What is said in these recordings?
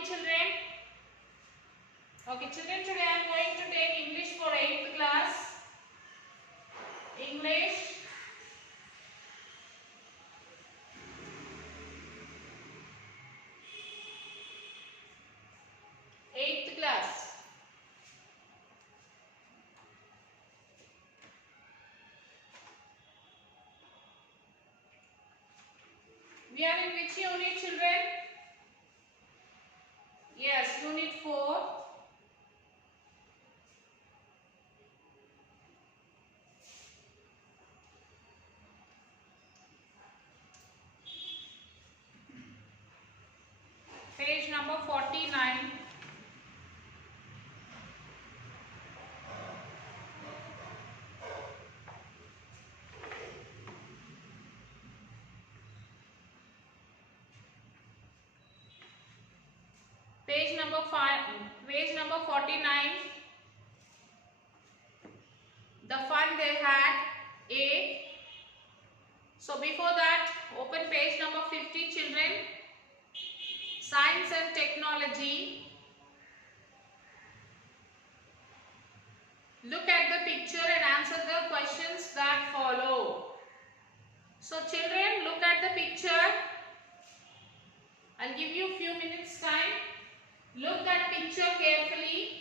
morning, children. Okay, children, today I am going to take English for 8th class. English. Eighth class. We are in which unit, children? Yes, unit 4. Page number 49. Page number 49. The fun they had. A. So before that, open page number 50, children. Science and technology. Look at the picture and answer the questions that follow. So children, look at the picture. I'll give you a few minutes time. Look at picture carefully.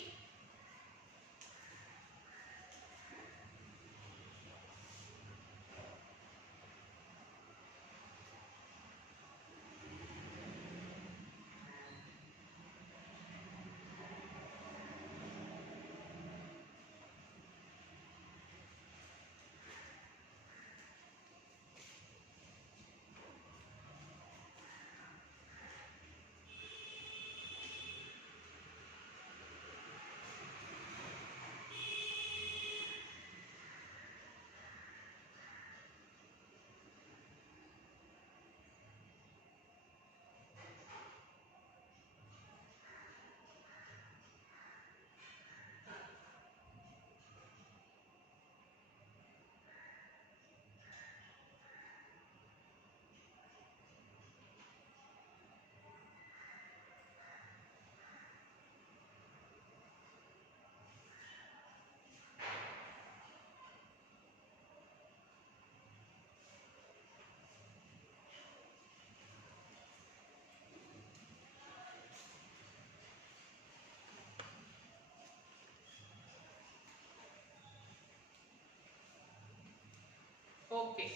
Okay.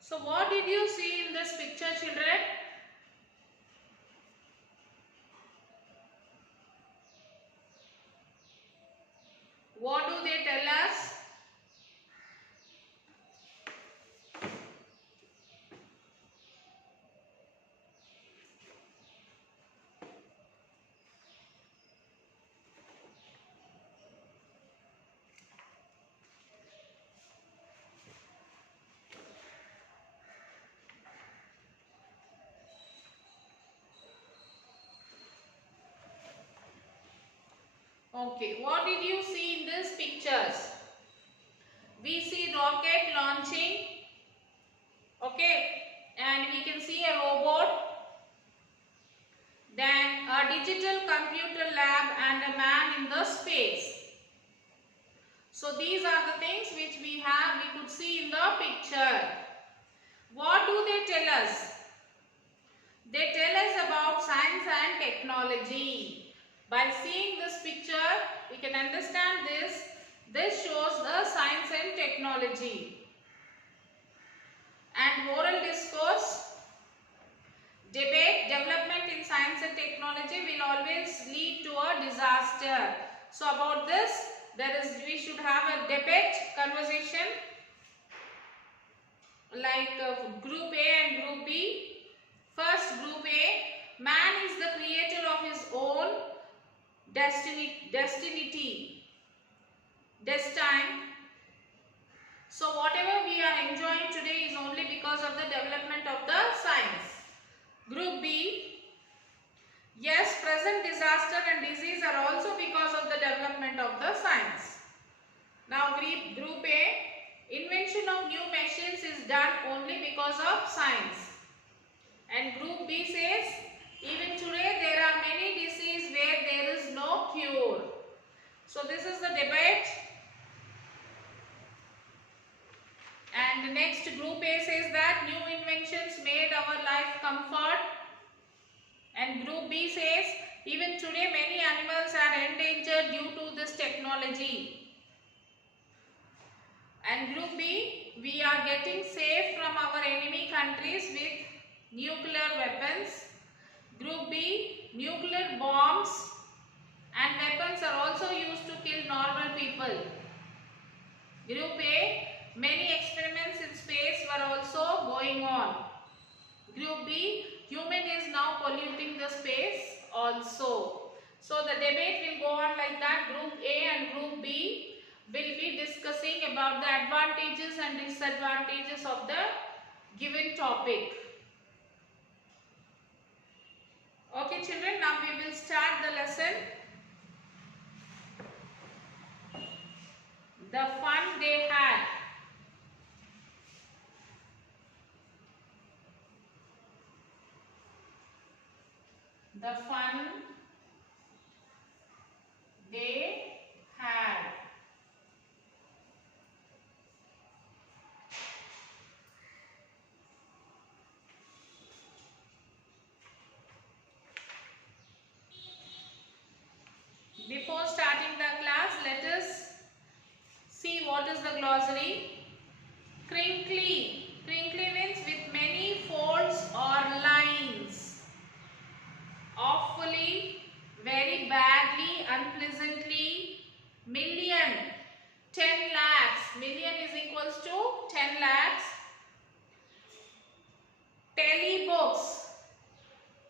So what did you see in this picture, children? What do they tell us? Okay, what did you see in these pictures? We see rocket launching, okay, and we can see a robot, then a digital computer lab and a man in the space. So these are the things which we could see in the picture. What do they tell us? They tell us about science and technology. By seeing this picture, we can understand this. This shows the science and technology. And moral discourse, debate, development in science and technology will always lead to a disaster. So about this, we should have a debate, conversation, like group A and group B. First, group A, man is the creator of his own destine. So whatever we are enjoying today is only because of the development of the science. Group B, yes, present disaster and disease are also because of the development of the science. Now group A, invention of new machines is done only because of science. And group B says, even today there cure. So this is the debate. And the next group A says that new inventions made our life comfort. And group B says even today many animals are endangered due to this technology. And group B, we are getting safe from our enemy countries with nuclear weapons. Group B, nuclear bombs and weapons are also used to kill normal people. Group A, many experiments in space were also going on. Group B, human is now polluting the space also. So the debate will go on like that. Group A and Group B will be discussing about the advantages and disadvantages of the given topic. Okay children, now we will start the lesson. The fun they had. The fun they had. Before starting the class, let us see what is the glossary. Crinkly. Crinkly means with many folds or lines. Awfully, very badly, unpleasantly. Million. 10 lakhs. Million is equals to 10 lakhs. Telebooks.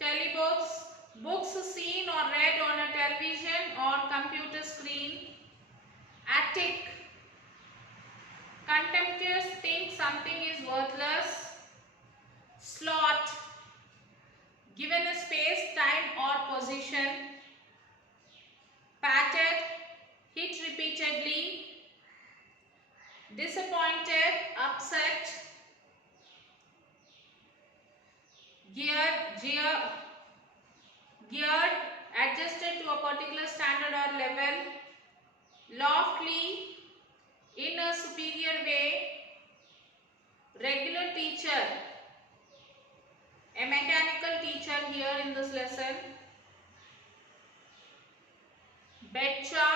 Telebooks. Books seen or read on a television or computer screen. Attic. Contemptuous think something is worthless. Slot. Given a space, time or position. Patted. Hit repeatedly. Disappointed. Upset. Geared, adjusted to a particular standard or level. Loftily, in a superior way. Regular teacher, a mechanical teacher here in this lesson. Betcha,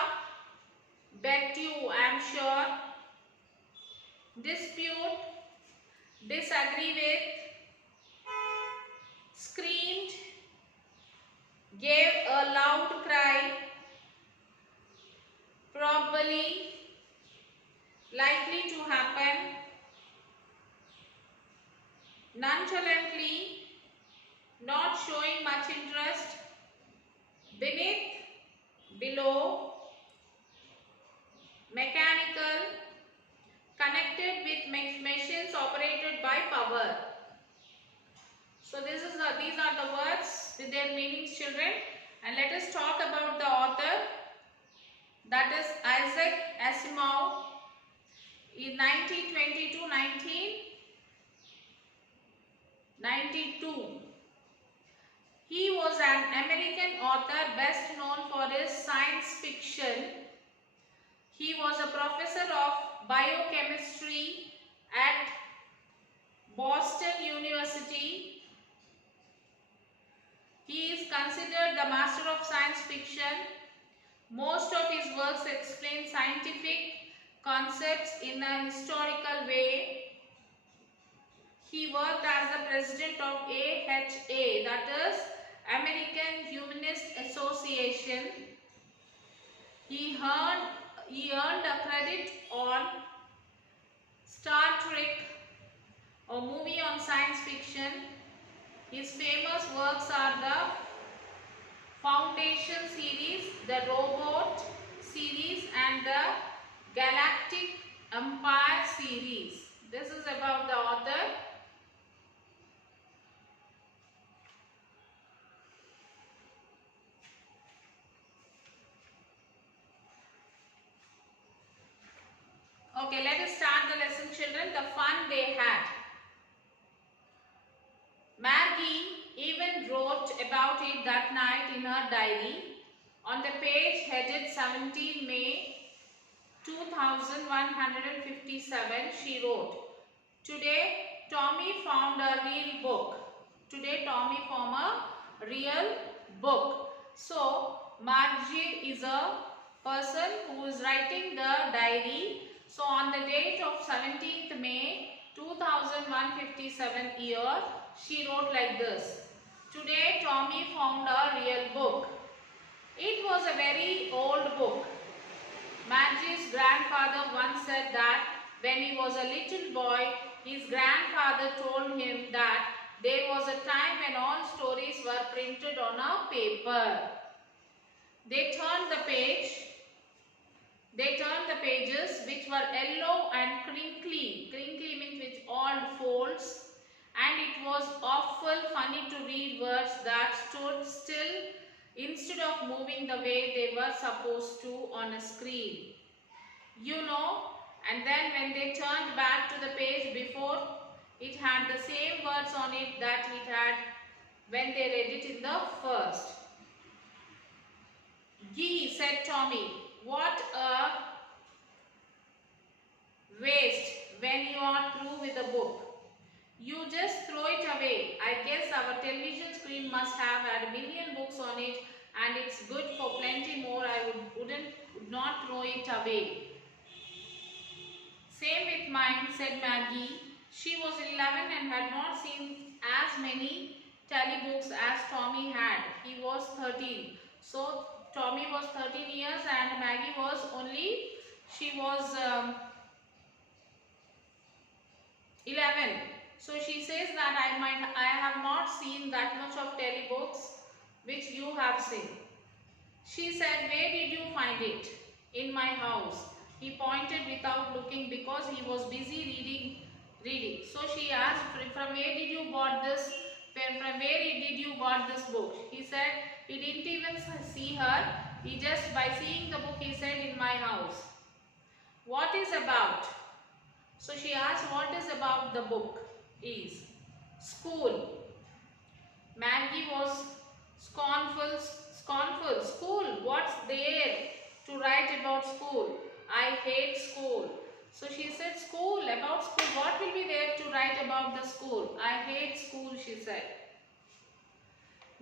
bet you, I am sure. Dispute, disagree with. Screamed, gave a loud cry. Probably, likely to happen. Nonchalantly, not showing much interest. Beneath, below. Mechanical, connected with machines operated by power. So these are the words with their meanings, children. And let us talk about the author. That is Isaac Asimov. In 1922. He was an American author best known for his science fiction. He was a professor of biochemistry at Boston University. He is considered the master of science fiction. Most of his works explain scientific concepts in a historical way. He worked as the president of AHA, that is American Humanist Association. He earned a credit on Star Trek, a movie on science fiction. His famous works are the Foundation series, the Robot series and the Galactic Empire series. This is about the author. Okay, let us start the lesson, children. The fun they had. Maggie even wrote about it that night in her diary. On the page headed 17 May 2157, she wrote, "Today Tommy found a real book." Today Tommy found a real book. So Margie is a person who is writing the diary. So on the date of 17th May 2157 year, she wrote like this: "Today Tommy found a real book." It was a very old book. Margie's grandfather once said that when he was a little boy, his grandfather told him that there was a time when all stories were printed on a paper. They turned the pages which were yellow and crinkly. Crinkly means with odd folds. And it was awful funny to read words that stood still instead of moving the way they were supposed to on a screen. You know, and then when they turned back to the page before, it had the same words on it that it had when they read it in the first. "Gee," said Tommy, "what a waste when you are through with the book. You just throw it away. I guess our television screen must have had a million books on it and it's good for plenty more. I would not throw it away." "Same with mine," said Maggie. She was 11 and had not seen as many telebooks as Tommy had. He was 13. So Tommy was 13 years and Maggie was only, she was 11. So she says that I have not seen that much of telebooks which you have seen. She said, "Where did you find it?" "In my house." He pointed without looking because he was busy reading. So she asked, "From where did you got this? From where did you got this book?" He said he didn't even see her. He just by seeing the book he said, "In my house." "What is about?" So she asked, "What is about the book?" Is school. Maggie was scornful. "School? What's there to write about school? I hate school." So she said, "School, about school, what will be there to write about the school? I hate school," she said.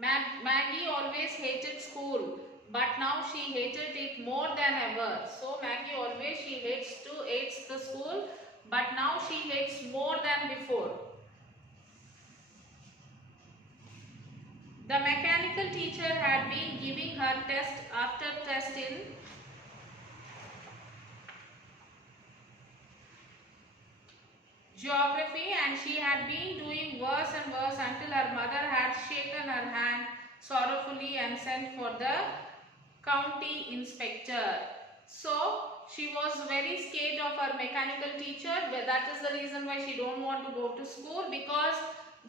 Maggie always hated school, but now she hated it more than ever. So Maggie always hates the school, but now she hates more than before. The mechanical teacher had been giving her test after test in geography, and she had been doing worse and worse until her mother had shaken her hand sorrowfully and sent for the county inspector. So she was very scared of her mechanical teacher. That is the reason why she don't want to go to school, because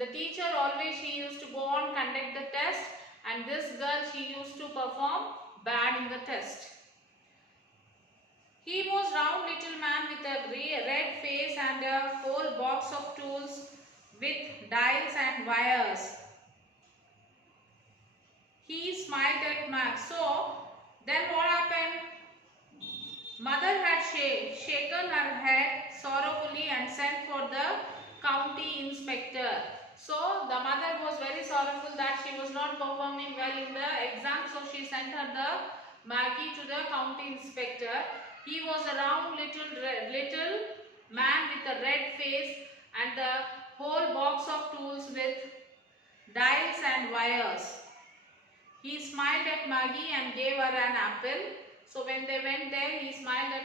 the teacher always, she used to go on conduct the test, and this girl, she used to perform bad in the test. He was round little man with a red face and a whole box of tools with dials and wires. He smiled at Max. So then what happened? Mother had shaken her head sorrowfully and sent for the county inspector. So the mother was very sorrowful that she was not performing well in the exam. So she sent her Maggie to the county inspector. He was a round little man with a red face and the whole box of tools with dials and wires. He smiled at Maggie and gave her an apple. So when they went there, he smiled at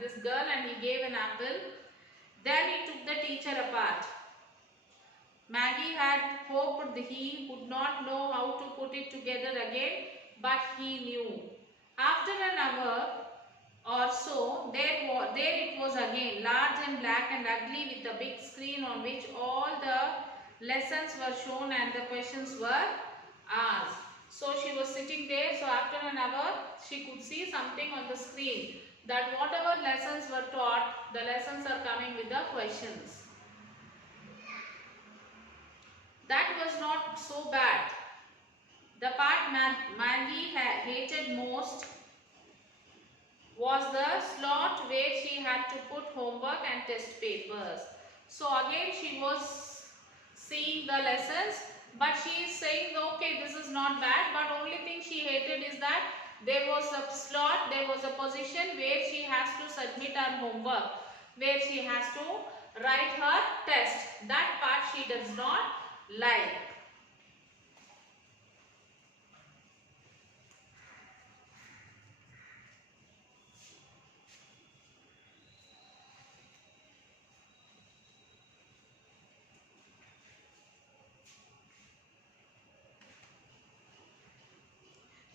this girl and he gave an apple. Then he took the teacher apart. Maggie had hoped he would not know how to put it together again, but he knew. After an hour or so, there it was again, large and black and ugly, with a big screen on which all the lessons were shown and the questions were asked. So she was sitting there. So after an hour, she could see something on the screen that whatever lessons were taught, the lessons are coming with the questions. That was not so bad. The part Maggie hated most was the slot where she had to put homework and test papers. So again she was seeing the lessons, but she is saying okay, this is not bad, but only thing she hated is that there was a slot, there was a position where she has to submit her homework, where she has to write her test. That part she does not like.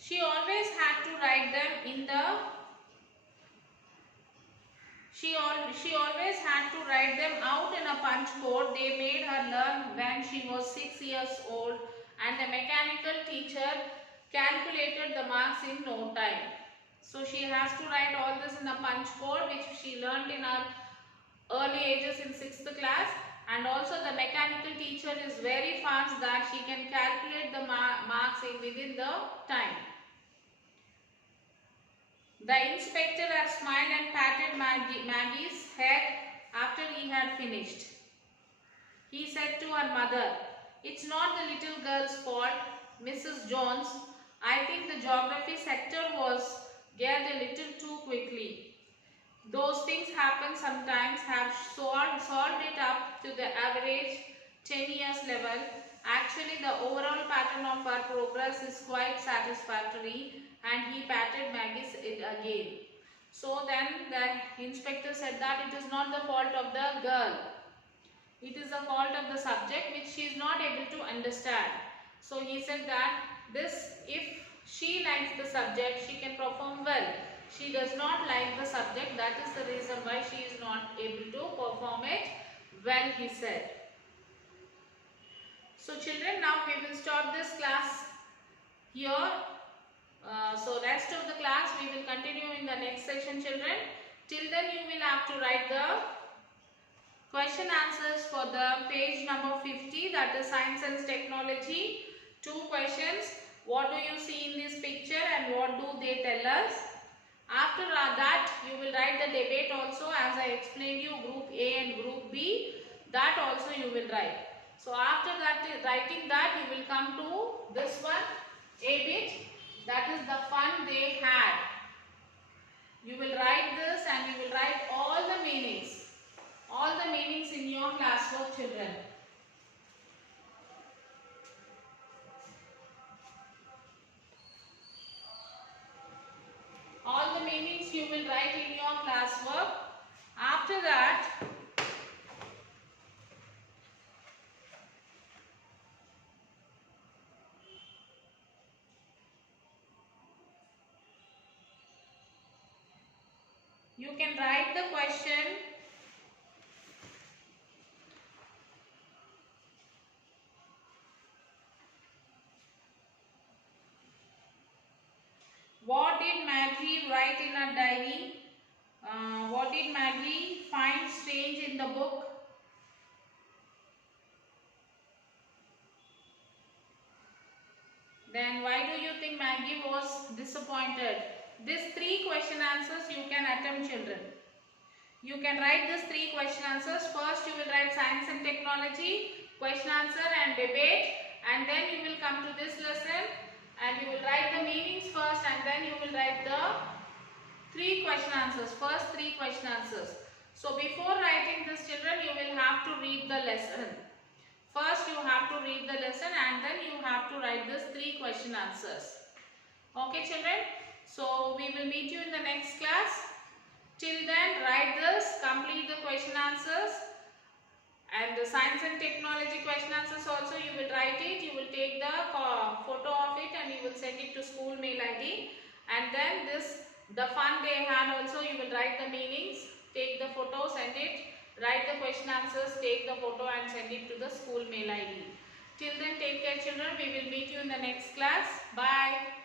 She always had to write them in the She always had to write them out in a punch code. They made her learn when she was 6 years old, and the mechanical teacher calculated the marks in no time. So she has to write all this in a punch code, which she learned in her early ages in 6th class. And also the mechanical teacher is very fast that she can calculate the marks within the time. The inspector had smiled and patted Maggie's head after he had finished. He said to her mother, "It's not the little girl's fault, Mrs. Jones. I think the geography sector was geared a little too quickly. Those things happen sometimes. Have solved it up to the average 10 years level. Actually, the overall pattern of our progress is quite satisfactory." And he patted Maggie's head again. So then the inspector said that it is not the fault of the girl. It is the fault of the subject which she is not able to understand. So he said that if she likes the subject, she can perform well. She does not like the subject, that is the reason why she is not able to perform it well, he said. So children, now we will stop this class here. So rest of the class we will continue in the next session, children. Till then you will have to write the question answers for the page number 50, that is Science and Technology. 2 questions. What do you see in this picture and what do they tell us? After that you will write the debate also, as I explained you, group A and group B. That also you will write. So after that, writing that, you will come to this one, A bit. That is the fun they had. You will write this and you will write all the meanings. All the meanings in your classwork, children. All the meanings you will write in your classwork. After that, you can write the question. What did Maggie write in her diary? What did Maggie find strange in the book? Then why do you think Maggie was disappointed? These 3 question answers you can attempt, children. You can write these 3 question answers. First you will write Science and Technology, question answer and debate, and then you will come to this lesson and you will write the meanings first, and then you will write the 3 question answers, first 3 question answers. So before writing this, children, you will have to read the lesson. First you have to read the lesson and then you have to write these 3 question answers. Okay, children? So we will meet you in the next class. Till then, write this, complete the question answers, and the Science and Technology question answers also you will write it. You will take the photo of it and you will send it to school mail ID. And then the fun they had also, you will write the meanings, take the photo, send it, write the question answers, take the photo and send it to the school mail ID. Till then, take care, children. We will meet you in the next class. Bye.